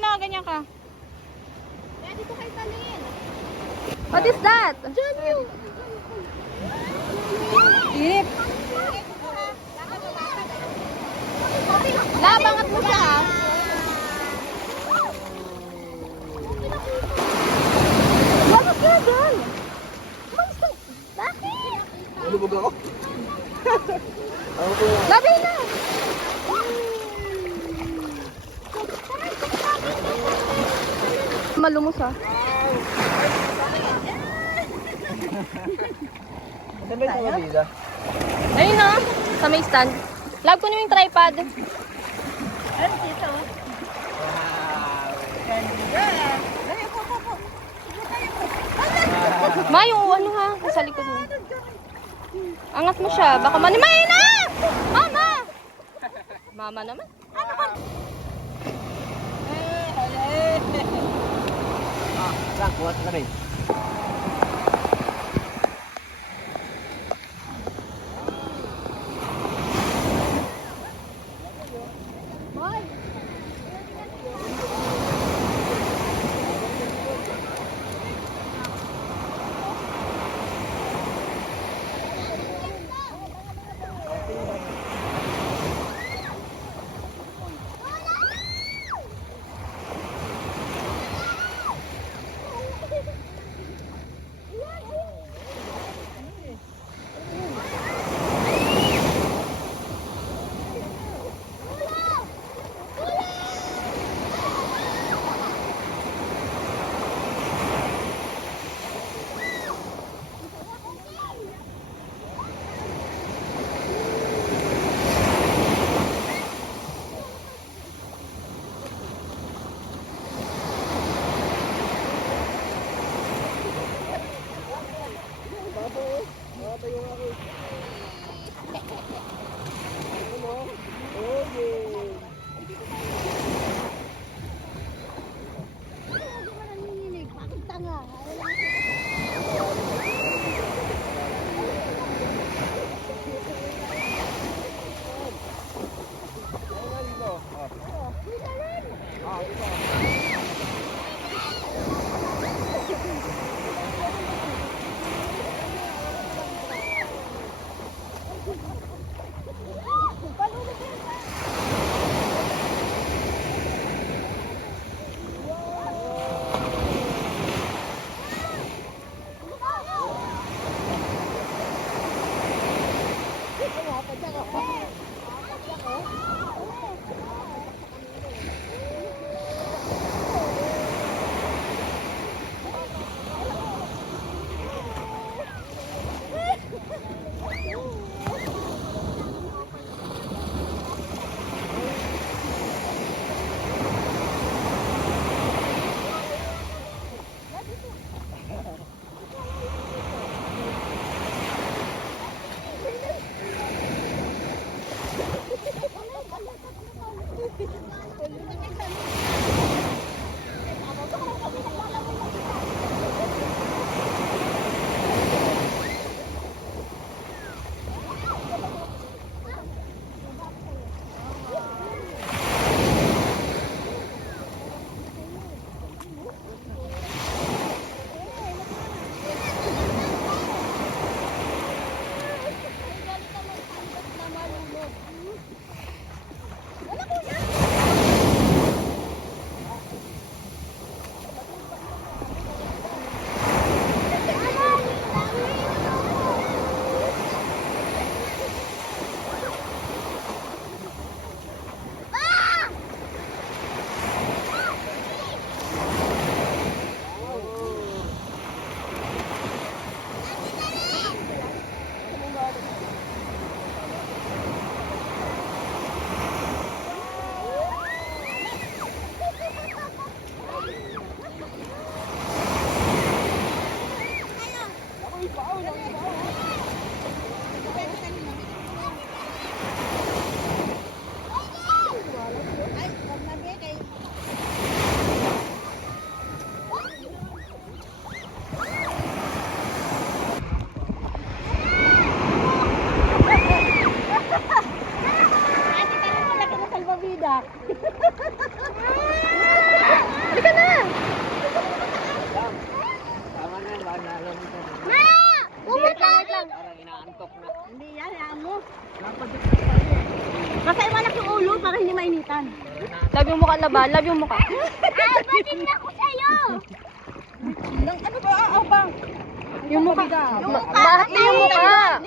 ano, ganyan ka. Dito kayo talin. What is that? Diyan yun. Jeep. Labangat mo siya ha. Bakit ka doon? Bakit? Nalubog ako. Ako po lang. Labi na! Malumos ha. Saan ba yung tumabida? Ayun na, sa may stand. Lab ko na yung tripod. Ano dito? Ma, yung ano ha, sa likod mo. Angat mo siya, baka manimay na! Mama! Mama naman. Ano ba? Lang, kuha ka rin. Basta iwanak yung ulo para hindi mainitan. Love yung mukha, laban. Love yung mukha. Batin na ako sa'yo! Ano ba? Bang? Yung mukha. Lahat na yung mukha.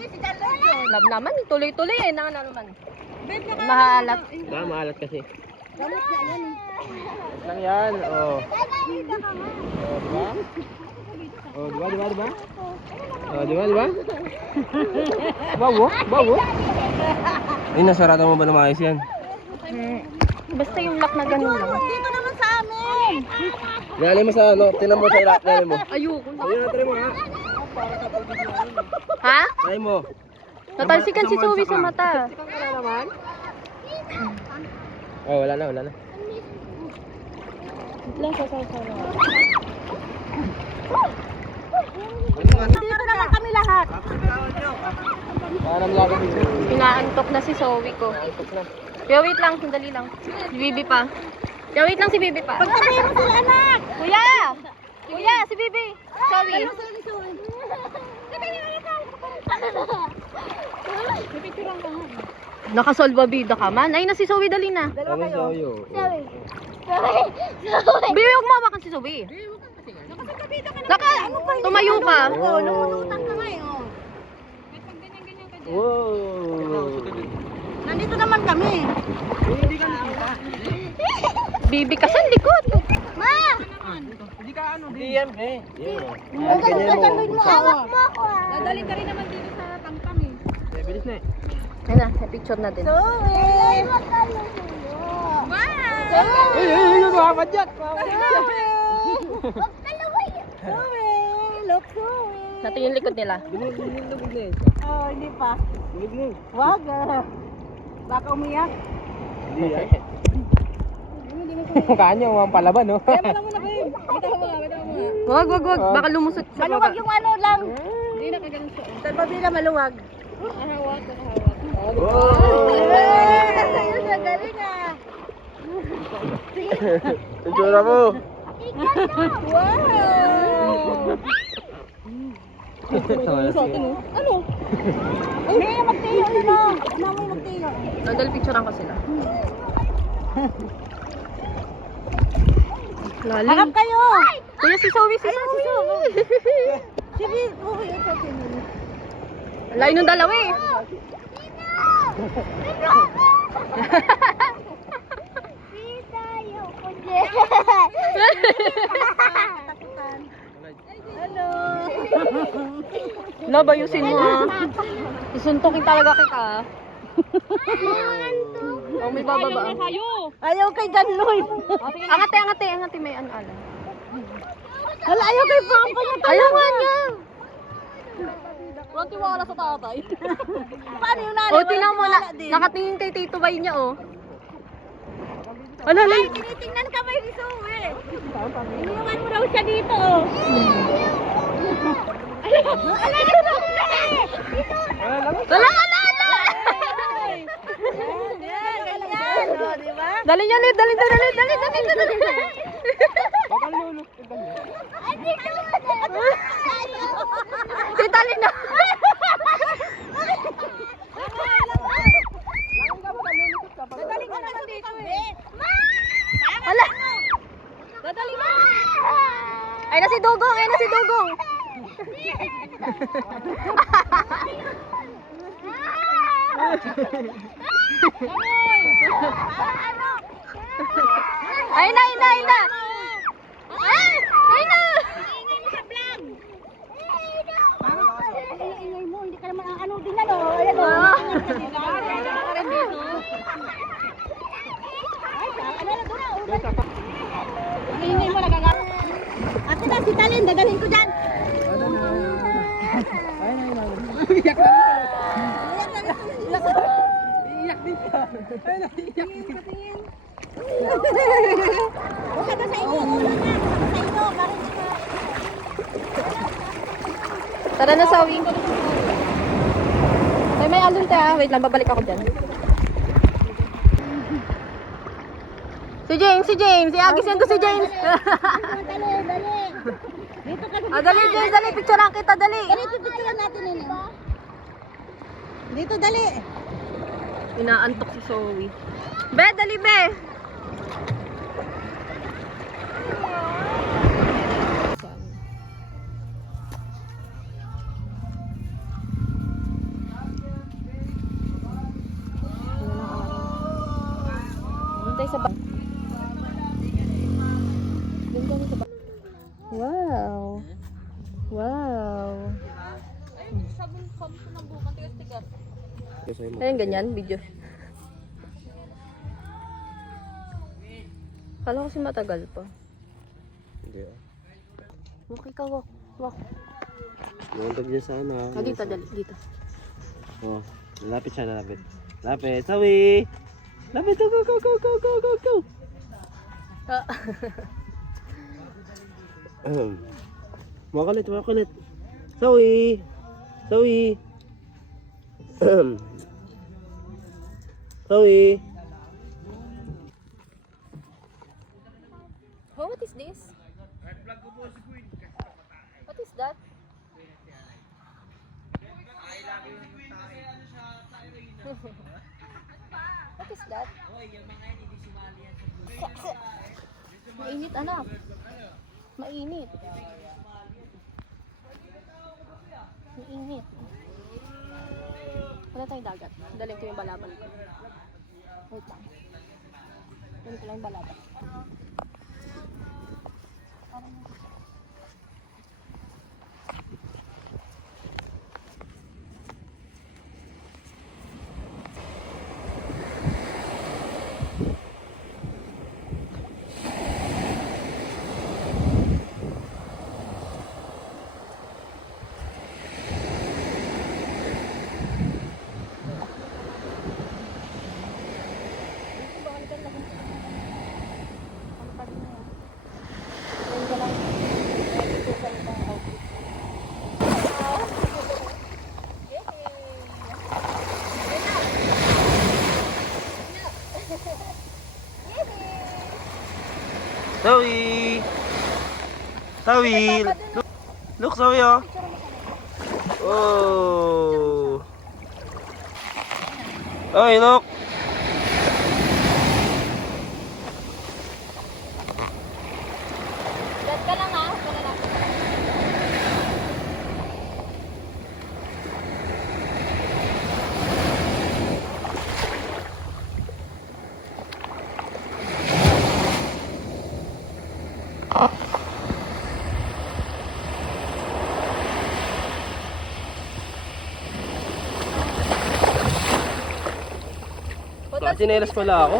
Love naman. Tuloy-tuloy eh. Ano naman. Mahalat. Maalat kasi. Gamot na yan eh. Lang yan, oh. Oh, diba? Oh, diba? Bago? Ay, nasarado mo ba na maayos yan? Basta yung lock na ganun lang. Dito naman sa amin! Galing mo sa ano, tinan mo sa ilalim mo. Ayoko. Ayun na, try mo ha. Ha? Try mo. Natalsikan si Zoe sa mata. Oh, wala na. Dito naman kami lahat. Parang lagot dito. Inaantok na si Zoe ko. Kaya wait lang, sandali lang. Si Bibi pa. Kaya wait lang si Bibi pa. Pagsabihin mo sila anak! Kuya! Kuya, si Bibi. Zoe. Nakasolbabida ka man. Ay na si Zoe, dali na. Ano sa'yo? Bibi, huwag mawakan si Zoe. Tumayo ka. Lumulutang ka ngayon. Wow! Nandito naman kami. Bibi ka sa likod. Ma! Hindi yan, eh. Gagawin mo. Hawak mo ako ah. Dadali ka rin naman dito sa tangkang eh. Bilis na eh. Ayun na, may picture na din. Zoe! Ay, makapat dyan. Zoe! Look, Zoe! Natin yung likod nila. Binulog na eh. Oh, hindi pa. Binulog na eh. Wag baka umiyak. Hindi yan. Mukha niyo, ang palaban, no? Wala mo na ba yun? Bitaw mo nga. Wag. Baka lumusot sa baba. Maluwag yung ano lang. Hindi na kaganon siya. Talbabila maluwag. Wow! Ayun siya, galing ah. Ang tsura mo! Wow! Ano? May magtiyo na. May magtiyo. Nandal picturean ko sila. Harap Lalim. kayo! Kuya, si Zoe. Sige, okay, ito pinili. Lain nung dalawa eh. Hello! Love, ayusin mo ah. Susuntokin talaga kita. Oh, may bababa. Ayaw kay John Lloyd. Angate, may ano-alam. Hala, ayaw kay Papa niya. Ayaw nga niya. Walang tiwala sa tatay. Paano yung nanay? O, tingnan mo, nakatingin kay Tito Bay niya oh. Ano, Ay, tinitingnan ka ba yung Zoe? Iniwan mo raw siya dito oh. Ala, ito na muna eh! Wala! Ganyan, oh, di ba? Dali niya, dali. Bakal lulok. Tita Lina. Dadali ko naman dito eh. Wala. Dadali mo. Ay na si Dugong. Ay na. Ay na. Ingay mo, hindi ka naman ang ano din ano. Ayan o. Ingay mo, nagagat. Ate na, si Talin, dadalhin ko dyan. Huwag ka sa inyo, ulo na. Sa inyo, bakit ito? Tara na, Sawi. Ay, may alon tayo. Wait lang, babalik ako dyan. Si James. Iagisin ko si James. Dali. Dito ka. Dali, James. Dali, picturean kita, dali. Ganito picture natin yun. Dito, dali. Inaantok si Zoe. Be, dali be! Hintay sa bag. Hintay sa bag. Wow! Wow! Ayun, ganyan, video. Kala ko si matagal pa. Hindi ah. Walk ikaw, walk. Walk. Nandog dyan sa ano ah. Oh, dito, dali, dito. Oh, lapit siya, lapit. Lapit, Sawi! Lapit, go, go, go, go, go, go, go, go! Ah. Makalit, makalit. Sawi! Sawi! Sawi! Oh, what is this? What is that? What is that? Mainit, anak. Mainit. Mainit. Wala tayong dagat. Daling ko yung balaban ko. Wait lang. Daling ko lang yung balaban. Sawi! Sawi! Look, look, Sawi oh! Oh! Oy, look! Dad ka lang ha. Wala lang. Nakachinelas pala ako.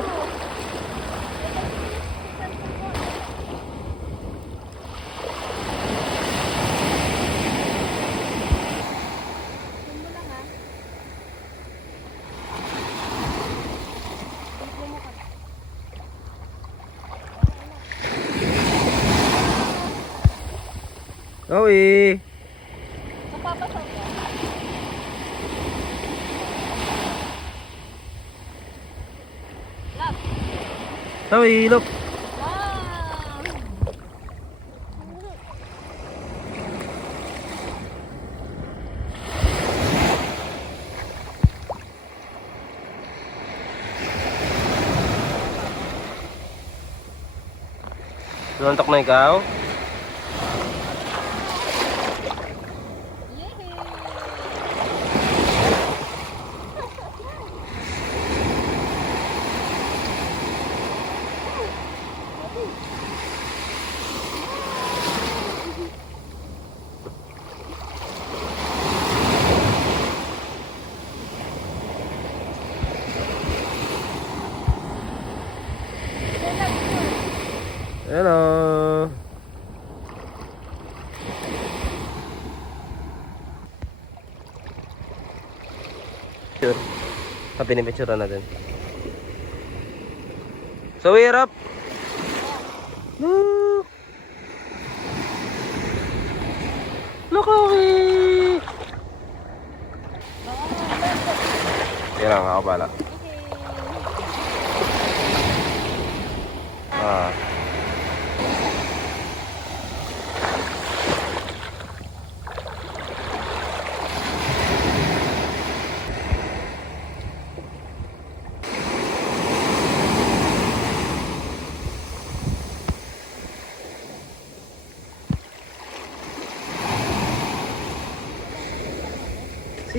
Sawi! Napapasok ka. Love. Sawi, look! Wow! Nantok na ikaw? Hello. Sure. Pinipicture natin. So, we're up. Look. Look, okay. Yan lang, ako bala. Ah.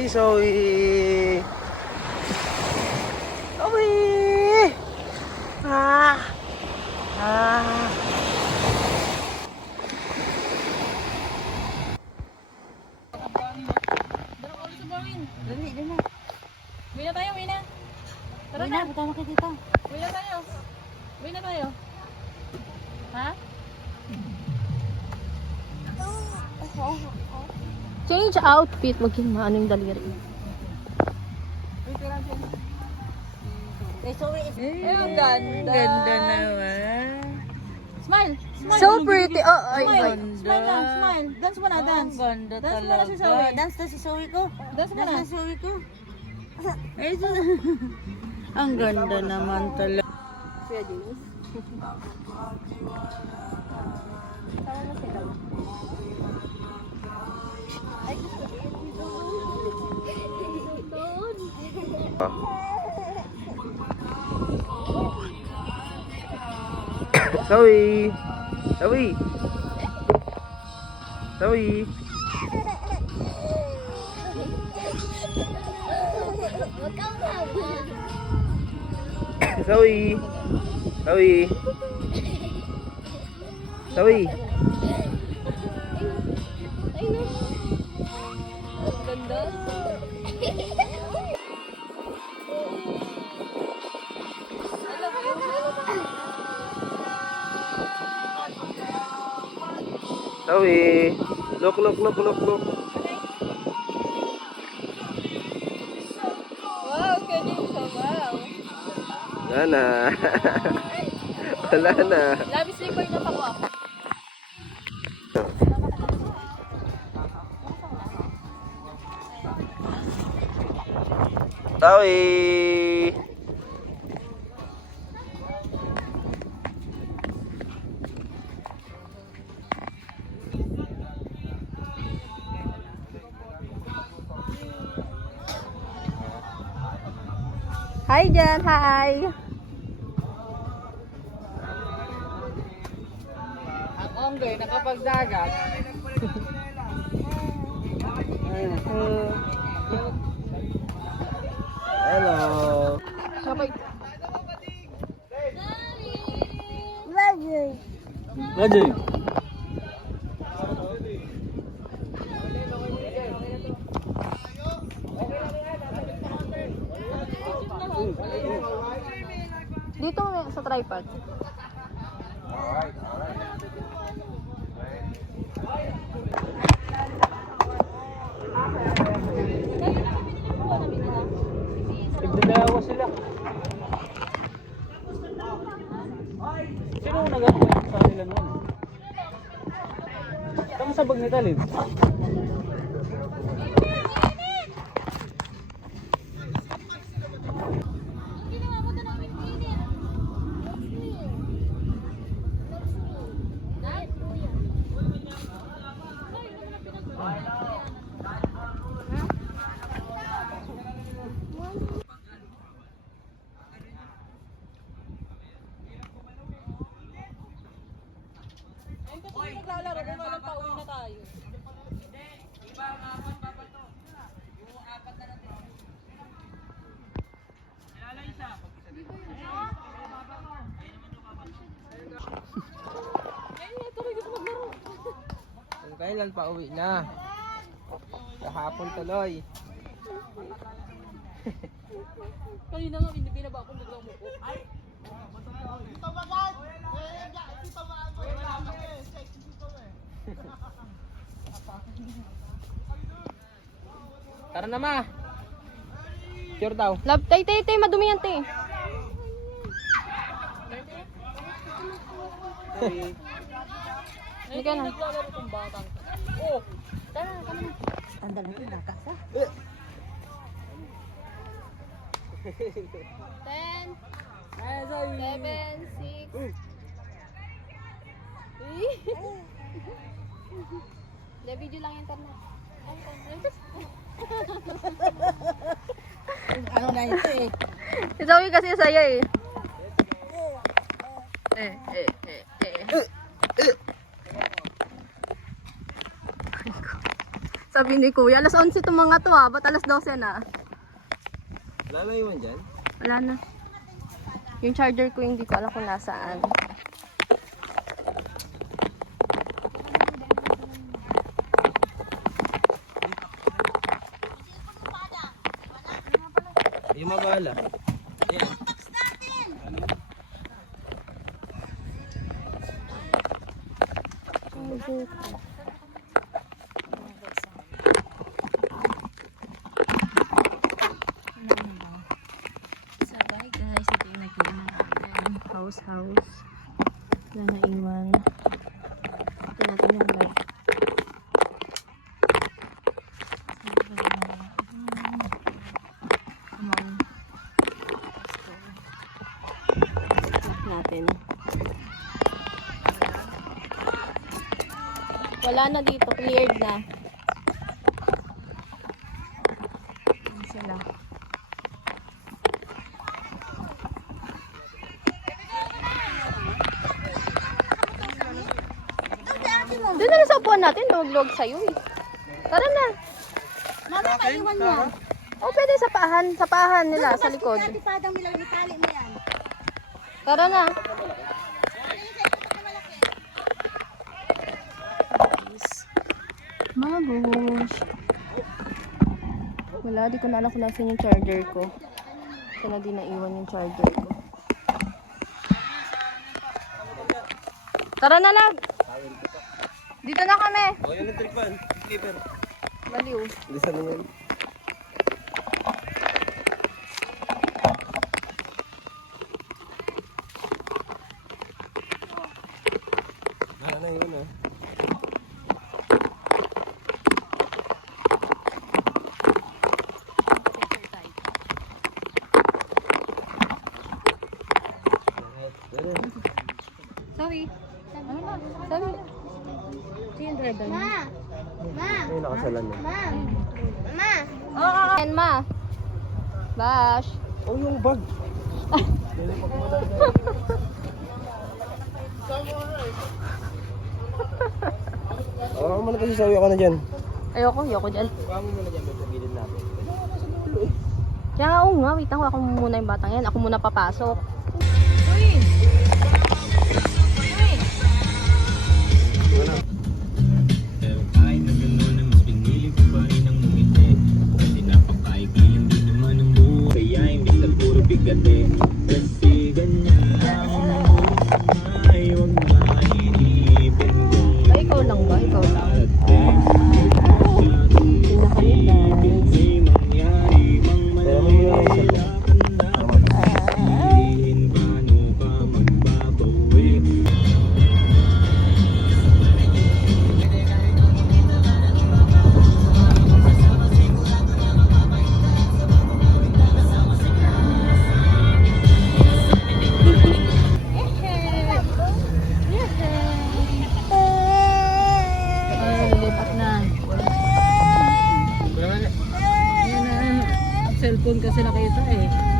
Zoe! Zoe! Ah! Ah! Dali, dali. Uwi na tayo, uwi na. Tara Uwi na. na, punta na kayo dito. Uwi na tayo. Uwi na tayo. Ha? Change outfit. Wag yung maano yung daliri. Eh, so, ang ganda. Ganda naman. Smile. Smile. So pretty. Oh, ay, Smile. ganda. Smile lang. Smile. Dance mo na, dance. Ang ganda Dance mo talaga. na si Zoe. Dance na si Zoe ko. Dance mo Dance na. na si Zoe ko. Ay, ang ganda naman talaga. Kuya James. Tama na sila. Ay, gusto ko yun. Zoe! Zoe! Zoe! Zoe! Zoe! Zoe! Ay, no. Ganda. Zoe! Look, look, look, look, look. Wow, Kuya James. Wow. Wala na. Wala na. Labi slipper na ako ako. Zoe! Hi dyan, hi! Ang onggoy, nakapagdagat. Hello! Sabay. Roger! Dito sa tripod. Nagdalawa sila. Sino ang nagagawa sa kanila noon? Tama sa bag ni Talib. Naglalaro kung walang pauwi na tayo. Kailan pa uwi na? Kahapon tuloy. Kanina nga, binaba akong biglang muko. Tara na ma. Sure daw. Love, tay, madumi yan, tay. Hindi ka na. Naglalaro kong batang. Oh, tara, kami na. Tandaan natin, nakasa. 10, 7, 6. The video lang yan, Tarna. Ano na ito eh. Si Zoe kasi saya eh. Sabi ni Kuya, alas 11 itong mga to ah. Ba't alas 12 na? Wala na iwan dyan? Wala na. Yung charger ko hindi ko alam kung nasaan. Yung mabala. Ayan. So bye guys, ito yung nakita natin. House. Wala na iwan. Ito natin yung light. Come on. Lock natin. Wala na dito, cleared na. Ayan sila. Doon na lang sa upuan natin, luwag-luwag sa'yo eh. Tara na. Mama, paiwan niya. O pwede sa pahan nila, sa likod. Ate Padang Milang, itali mo yan. Tara na. Mabush. Wala, di ko na alam kung nasan yung charger ko. Ito na din naiwan yung charger ko. Tara na lang. Dito na kami. O, yun ang tripan. Skipper. Baliw. Lisa na yan. Ano yun ah? Sorry. Sorry. Sino driver? Ma! Ma! Ay, nakasalan na. Ma! Ma! And ma. Bash. Oh, yung bag. Oo, muna kasi sawi ako na dyan. Ayoko dyan. Baka mo muna dyan sa gilid natin. Kaya nga, oo nga, wait lang, ako muna yung batang yan. Ako muna papasok. Kahit na gano'n ang mas pinili ko pa rin ang ngumiti. Kasi napakaibigan din naman ang buhay. Kaya imbis na puro bigate. Kasi ganyan lang ang buhay. Huwag mahinipin kung Ay, ikaw lang ba? Ikaw lang. darating. May mangyari mang malaya. Dapat sabihin paano ka magbabawi. Lilipat na. Ayan na. Cellphone kasi nakita eh.